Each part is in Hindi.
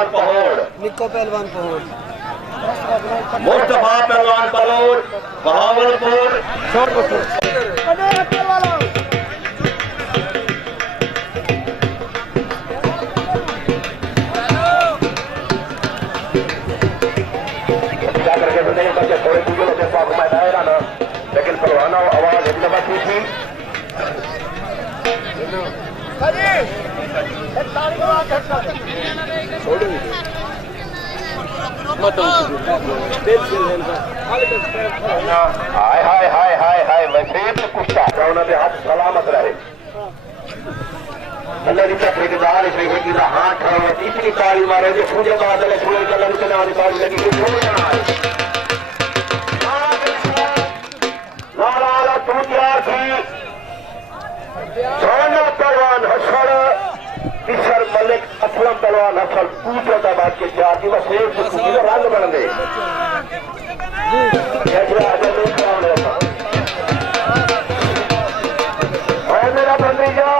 पहलवान पहर, निका पहलवान पहर, मुस्तफा पहलवान पहर, बहावलपुर थोड़े दूर से घुमाया ना, लेकिन पहलवान आवाज एक दफा की थी। हाय हाय हाय हाय हाय वैसे कुश्ता उन्होंने हाथ सलामत रहे। अल्लाह की ठेकेदार की हाथ खड़ा तीसरी ताली मारे जो पूजे बादल सूरज का लग चला ताली लगी लाला तू तैयार थी सोना पहलवान हसल किशर मलिक असलम पहलवान हसल पूछो था बात के चार की बस एक रंग बन गए मेरा भतीजा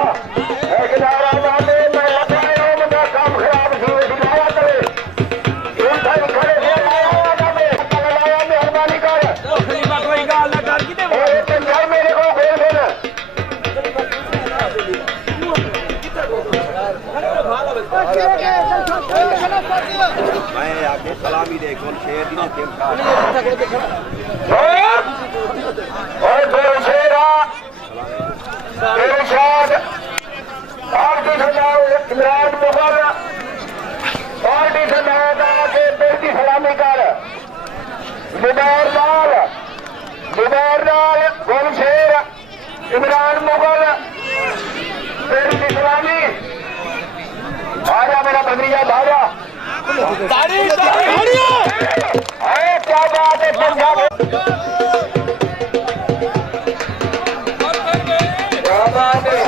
काम खराब थी मेहरबानी कर मेरे को बोल देना मैं आगे सलामी देखो शेर इमरान मुगल पार्टी से मैदान के बेटी सलामी कर जुबैर लाल गुलशेर इमरान मुगल बेटी सलामी आजा मेरा भतीजा भाजा तारी क्या बात है पंजाब क्या बात है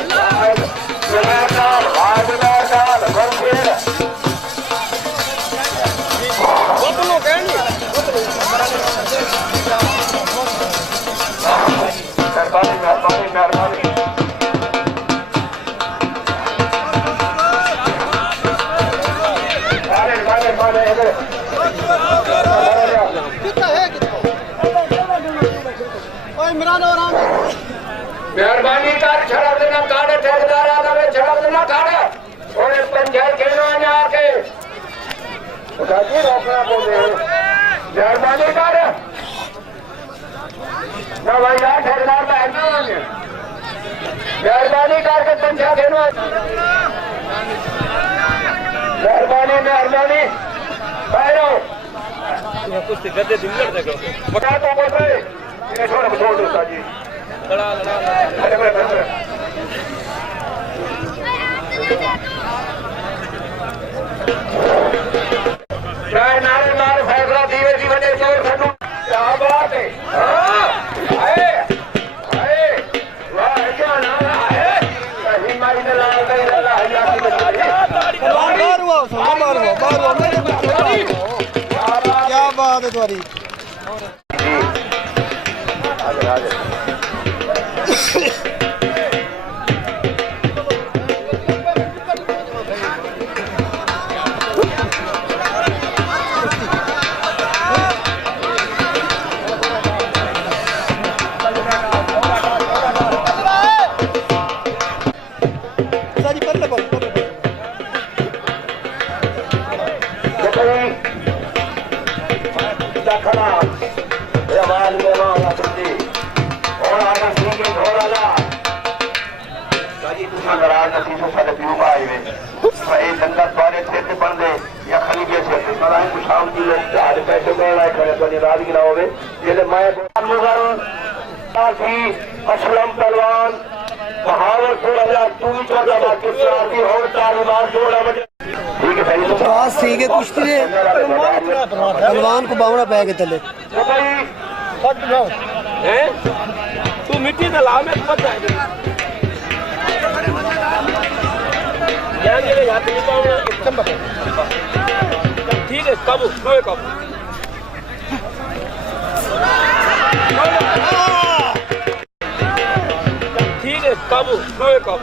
मेहरबानी मेहरबानी कर छड़क देना काढ़े ठेकेदार आगे छड़क देना काढ़े थोड़े पंचायत खेलना आके रोकना बोल रहे मेहरबानी कर ना भाई यार ठेकेदार का मेहरबानी करके पंचायत खेलना मेहरबानी पैरो कुछ गद्दे दिंगड़ देखो बता तो बोल रहे छोड़ दोस्ता जी नारे फैसला दीवे की वजह से क्या बात है क्या नारा है क्या बात है तुम्हारी असलम पहलवान बहावलपुर ठीक है कुश्ती ने पहलवान को बावड़ा पै के तले तू मिट्टी न ला में ठीक है कब ठीक है कब कब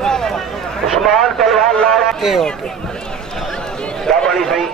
उस्मान पहलवान लाड़ा ओके क्या बनी सही